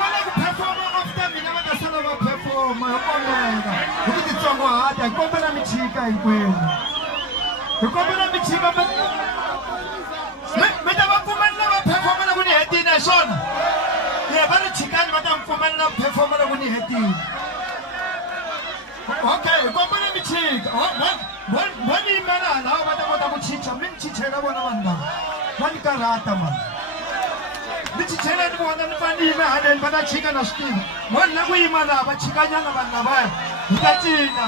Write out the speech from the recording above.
vona ku performa after mina va ta sala va performa hi kombela hi ku titsongahata hi kombela mi chika hinkwenu hi kombela mi chika mi ta va pfumelela va performa loko ni hetile hi swona ye va ni chikani va ta mi pfumelela performa loko ni hetile okay hi kombela mi chika voni yimela laha va ta kota ku chicha mi ni chichela vona vanhu lava va ni karhata mani mi chichela ni vona ni fane ni yime haleni va ta chika na swi tiva vona na ku yima laha va chikanyana vanhu lavaya hi ta cina